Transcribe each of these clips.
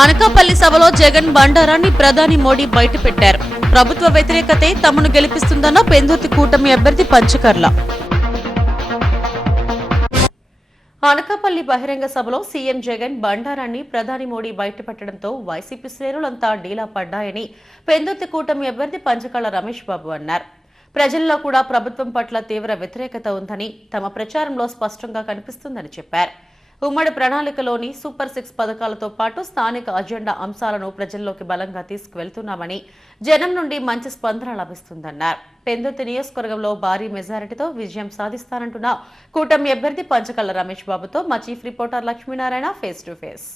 అనకాపల్లి సభలో జగన్ బండారాన్ని ప్రధాని మోడీ బయటపెట్టారు. ప్రభుత్వ వ్యతిరేకతే తమను గెలిపిస్తుందన్న పెందుర్తి కూటమి అభ్యర్థి పంచకర్ల. అనకాపల్లి బహిరంగ సభలో సీఎం జగన్ బండారాన్ని ప్రధాని మోడీ బయటపెట్టడంతో వైసీపీ శ్రేణులంతా డీలా పడ్డాయని పెందుర్తి కూటమి అభ్యర్థి పంచకళ్ళ రమేష్ బాబు అన్నారు. ప్రజల్లో కూడా ప్రభుత్వం పట్ల తీవ్ర వ్యతిరేకత ఉందని తమ ప్రచారంలో స్పష్టంగా కనిపిస్తుందని చెప్పారు. ఉమ్మడి ప్రణాళికలోని సూపర్ సిక్స్ పథకాలతో పాటు స్థానిక అజెండా అంశాలను ప్రజల్లోకి బలంగా తీసుకువెళ్తున్నామని జనం నుండి మంచి స్పందన లభిస్తుందన్నారు. పెందుర్తి నియోజకవర్గంలో భారీ మెజారిటీతో విజయం సాధిస్తానంటున్న కూటమి అభ్యర్థి పంచకళ్ళ రమేష్ బాబుతో మా chief reporter Lakshminarayana face to face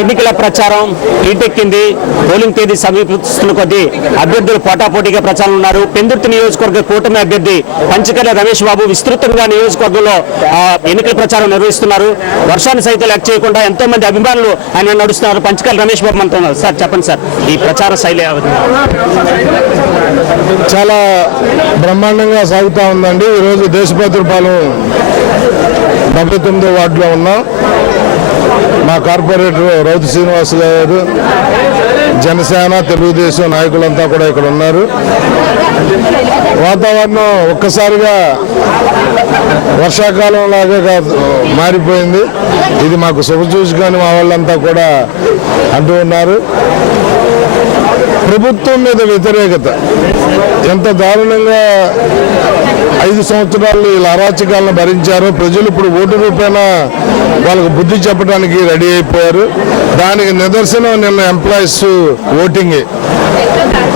ఎన్నికల ప్రచారం ఈటెక్కింది పోలింగ్ తేదీ సమీపిస్తున్న కొద్దీ అభ్యర్థులు పోటాపోటీగా ప్రచారం ఉన్నారు. పెందుర్తి నియోజకవర్గ కూటమి అభ్యర్థి పంచకర్ల రమేష్ బాబు విస్తృతంగా నియోజకవర్గంలో ఆ, ఎన్నికల ప్రచారం నిర్వహిస్తున్నారు. వర్షాన్ని సైతం లెక్క చేయకుండా ఎంతో మంది అభిమానులు ఆయన నడుస్తున్నారు. పంచకర్ల రమేష్ బాబు అంటున్నారు సార్ చెప్పండి సార్. ఈ ప్రచార శైలి? చాలా బ్రహ్మాండంగా సాగుతూ ఉందండి. ఈరోజు దేశపత్రిపాలెం డెబ్బై తొమ్మిదో వార్డులో ఉన్నాం. మా కార్పొరేటర్ రౌతు శ్రీనివాస్ గారు జనసేన తెలుగుదేశం నాయకులంతా కూడా ఇక్కడ ఉన్నారు. వాతావరణం ఒక్కసారిగా వర్షాకాలం లాగా కాదు, మారిపోయింది. ఇది మాకు శుభసూచకని మా వాళ్ళంతా కూడా అంటూ ఉన్నారు. ప్రభుత్వం మీద వ్యతిరేకత. ఎంత దారుణంగా ఐదు సంవత్సరాలు ఇలా అరాచకాలను భరించారో ప్రజలు ఇప్పుడు ఓటు రూపేణా వాళ్ళకు బుద్ధి చెప్పడానికి రెడీ అయిపోయారు. దానికి నిదర్శనం నిన్న ఎంప్లాయీస్ ఓటింగే.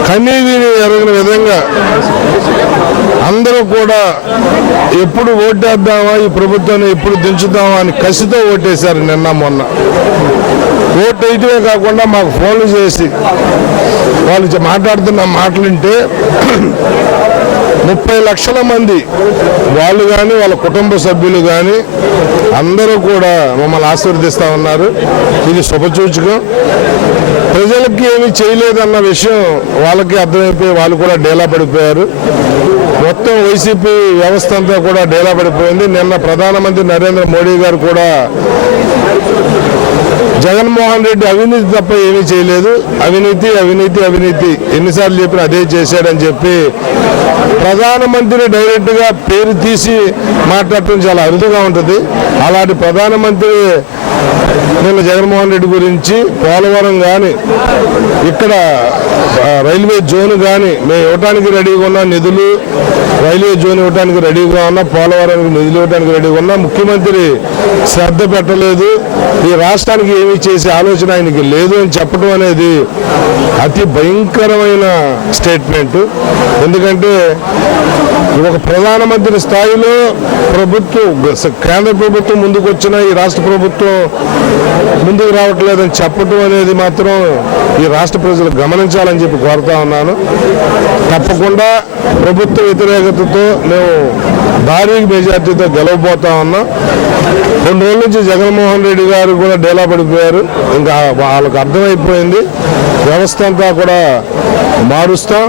కనీవిని ఎరగిన విధంగా అందరూ కూడా ఎప్పుడు ఓటేద్దామా ఈ ప్రభుత్వాన్ని ఎప్పుడు దించుదామా అని కసితో ఓటేశారు నిన్న మొన్న. ఓటు వేయటమే కాకుండా మాకు ఫోన్లు చేసి వాళ్ళు మాట్లాడుతున్న మాటలుంటే ముప్పై లక్షల మంది. వాళ్ళు కానీ వాళ్ళ కుటుంబ సభ్యులు కానీ అందరూ కూడా మమ్మల్ని ఆశీర్వదిస్తూ ఉన్నారు. ఇది శుభసూచకం. ప్రజలకి ఏమీ చేయలేదన్న విషయం వాళ్ళకి అర్థమైపోయి వాళ్ళు కూడా డేలా పడిపోయారు. మొత్తం వైసీపీ వ్యవస్థ అంతా కూడా డేలా పడిపోయింది. నిన్న ప్రధానమంత్రి నరేంద్ర మోడీ గారు కూడా జగన్మోహన్ రెడ్డి అవినీతి తప్ప ఏమీ చేయలేదు. అవినీతి అవినీతి అవినీతి. ఎన్నిసార్లు చెప్పినా అదే చేశాడని చెప్పి ప్రధానమంత్రి డైరెక్ట్గా పేరు తీసి మాట్లాడటం చాలా అరుదుగా ఉంటుంది. అలాంటి ప్రధానమంత్రి నిన్న జగన్మోహన్ రెడ్డి గురించి పోలవరం కానీ ఇక్కడ రైల్వే జోన్ కానీ మేము ఇవ్వడానికి రెడీగా ఉన్న నిధులు రైల్వే జోన్ ఇవ్వడానికి రెడీగా ఉన్నా పోలవరానికి నిధులు ఇవ్వడానికి రెడీగా ఉన్నా. ముఖ్యమంత్రి శ్రద్ధ పెట్టలేదు. ఈ రాష్ట్రానికి ఏమి చేసే ఆలోచన ఆయనకి లేదు అని చెప్పడం అనేది అతి భయంకరమైన స్టేట్మెంట్. ఎందుకంటే ఒక ప్రధానమంత్రి స్థాయిలో ప్రభుత్వం కేంద్ర ప్రభుత్వం ముందుకు వచ్చిన ఈ రాష్ట్ర ప్రభుత్వం ముందుకు రావట్లేదని చెప్పడం అనేది మాత్రం ఈ రాష్ట్ర ప్రజలు గమనించాలని చెప్పి కోరుతా ఉన్నాను. తప్పకుండా ప్రభుత్వ వ్యతిరేకతతో మేము భారీ మెజార్టీతో గెలవబోతా ఉన్నాం. రెండు రోజుల నుంచి జగన్మోహన్ రెడ్డి గారు కూడా డేలా పడిపోయారు. ఇంకా వాళ్ళకు అర్థమైపోయింది. వ్యవస్థ అంతా కూడా మారుస్తాం.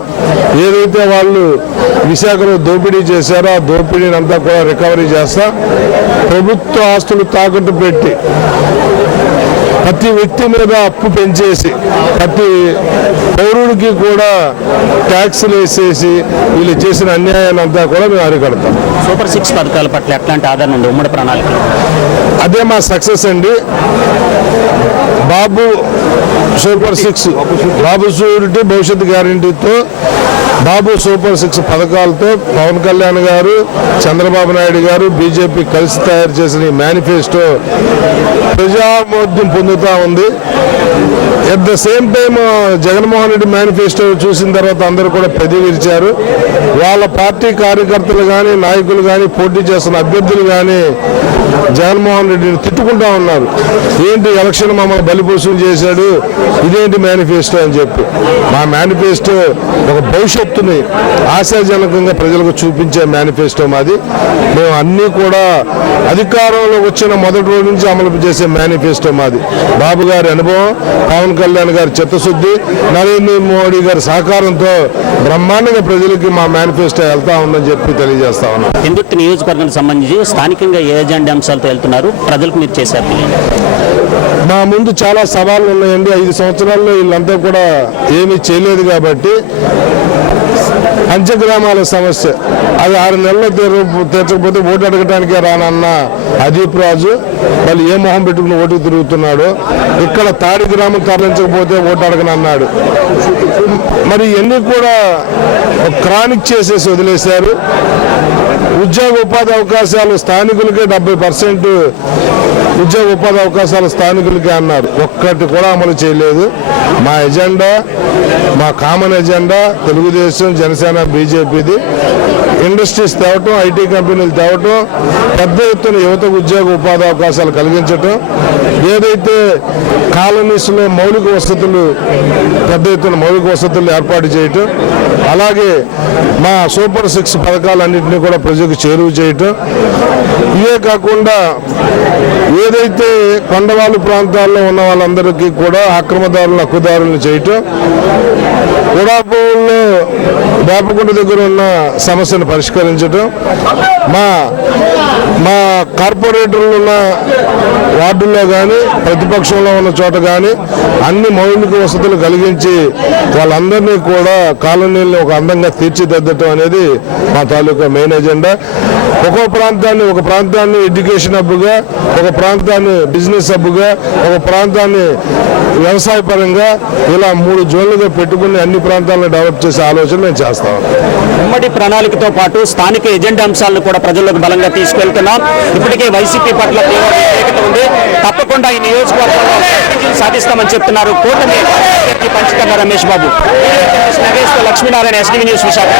ఏదైతే వాళ్ళు విశాఖలో దోపిడీ చేశారో ఆ దోపిడీని అంతా కూడా రికవరీ చేస్తాం. ప్రభుత్వ ఆస్తులు తాకట్టు పెట్టి ప్రతి వ్యక్తి మీద అప్పు పెంచేసి ప్రతి పౌరుడికి కూడా ట్యాక్స్లు వేసేసి వీళ్ళు చేసిన అన్యాయాన్ని అంతా కూడా మేము అరికడతాం సూపర్ సిక్స్ పథకాల పట్ల ఎట్లాంటి ఆదరణ ఉంది ఉమ్మడి ప్రణాళికలో అదే మా సక్సెస్ అండి Babu super six Babu surety భవిష్యత్ గ్యారంటీతో బాబు సూపర్ సిక్స్ పథకాలతో పవన్ కళ్యాణ్ గారు చంద్రబాబు నాయుడు గారు బీజేపీ కలిసి తయారు చేసిన ఈ మేనిఫెస్టో ప్రజామోద్యం పొందుతా ఉంది. At the same time Jaganmohan Reddy manifesto చూసిన తర్వాత అందరూ కూడా ప్రతివిరిచారు వాళ్ళ పార్టీ కార్యకర్తలు కానీ నాయకులు కానీ పోటీ చేస్తున్న అభ్యర్థులు కానీ జగన్మోహన్ రెడ్డిని తిట్టుకుంటా ఉన్నారు. ఏంటి ఎలక్షన్ మమ్మల్ని బలిపూసం చేశాడు? ఇదేంటి మేనిఫెస్టో అని చెప్పి. మా మేనిఫెస్టో ఒక భవిష్యత్తుని ఆశాజనకంగా ప్రజలకు చూపించే మేనిఫెస్టో మాది. మేము అన్నీ కూడా అధికారంలోకి వచ్చిన మొదటి రోజు నుంచి అమలు చేసే మేనిఫెస్టో మాది. బాబు గారి అనుభవం పవన్ కళ్యాణ్ గారి చిత్తశుద్ధి నరేంద్ర మోడీ గారి సహకారంతో బ్రహ్మాండంగా ప్రజలకి మా మేనిఫెస్టో వెళ్తా ఉందని చెప్పి తెలియజేస్తా ఉన్నాం. హిందుత్వ నియోజకవర్గానికి సంబంధించి స్థానికంగా ఏ ఎజెండా అంశాలతో వెళ్తున్నారు? ప్రజలకు మీరు చేశారు మా ముందు చాలా సవాళ్ళు ఉన్నాయండి. ఐదు సంవత్సరాల్లో వీళ్ళంతా కూడా ఏమీ చేయలేదు కాబట్టి పంచగ్రామాల సమస్య. అది ఆరు నెలలు తీర్చకపోతే ఓటు అడగటానికే రానన్న అదీప్ రాజు వాళ్ళు ఏ మొహం పెట్టుకుని ఓటు తిరుగుతున్నాడు ఇక్కడ తాడి గ్రామం తరలించకపోతే ఓటు అడగనన్నాడు. మరి ఇవన్నీ కూడా క్రానిక్ చేసేసి వదిలేశారు. ఉద్యోగ ఉపాధి అవకాశాలు స్థానికులకే డెబ్బై పర్సెంట్ ఉద్యోగ ఉపాధి అవకాశాలు స్థానికులకే అన్నారు. ఒక్కటి కూడా అమలు చేయలేదు. మా ఎజెండా మా కామన్ ఎజెండా తెలుగుదేశం జనసేన బీజేపీది. ఇండస్ట్రీస్ తేవటం ఐటీ కంపెనీలు తేవటం పెద్ద ఎత్తున యువతకు ఉద్యోగ ఉపాధి అవకాశాలు కలిగించటం ఏదైతే కాలనీస్లో మౌలిక వసతులు పెద్ద ఎత్తున మౌలిక వసతులు ఏర్పాటు చేయటం అలాగే మా సూపర్ సిక్స్ పథకాలన్నింటినీ కూడా ప్రజలకు చేరువ చేయటం. ఇవే కాకుండా ఏదైతే కొండవాళ్ళు ప్రాంతాల్లో ఉన్న వాళ్ళందరికీ కూడా అక్రమదారులను హక్కుదారులను చేయటం ఉడాపూర్లో వేపకుంట దగ్గర ఉన్న సమస్యను పరిష్కరించడం మా మా కార్పొరేటర్లు ఉన్న వార్డుల్లో కానీ ప్రతిపక్షంలో ఉన్న చోట కానీ అన్ని మౌలిక వసతులు కలిగించి వాళ్ళందరినీ కూడా కాలనీలను ఒక అందంగా తీర్చిదిద్దటం అనేది మా తాలూకా మెయిన్ ఎజెండా. ఒక్కో ప్రాంతాన్ని ఒక ప్రాంతాన్ని ఎడ్యుకేషన్ హబ్గా ఒక ప్రాంతాన్ని బిజినెస్ హబ్గా ఒక ప్రాంతాన్ని వ్యవసాయ పరంగా ఇలా మూడు జోన్లుగా పెట్టుకుని అన్ని ప్రాంతాలను డెవలప్ చేసే ఆలోచన మేము చేస్తాం ఉమ్మడి ప్రణాళికతో పాటు స్థానిక ఎజెండా అంశాలను కూడా ప్రజల్లోకి బలంగా తీసుకెళ్తున్నాం. ఇప్పటికే వైసీపీ పట్ల తీవ్ర వ్యతిరేకత ఉంది. తప్పకుండా ఈ నియోజకవర్గంలో సాధిస్తామని చెప్తున్నారు. కూటమి అభ్యర్థి రమేష్ బాబు. Lakshminarayana SD news Visakha.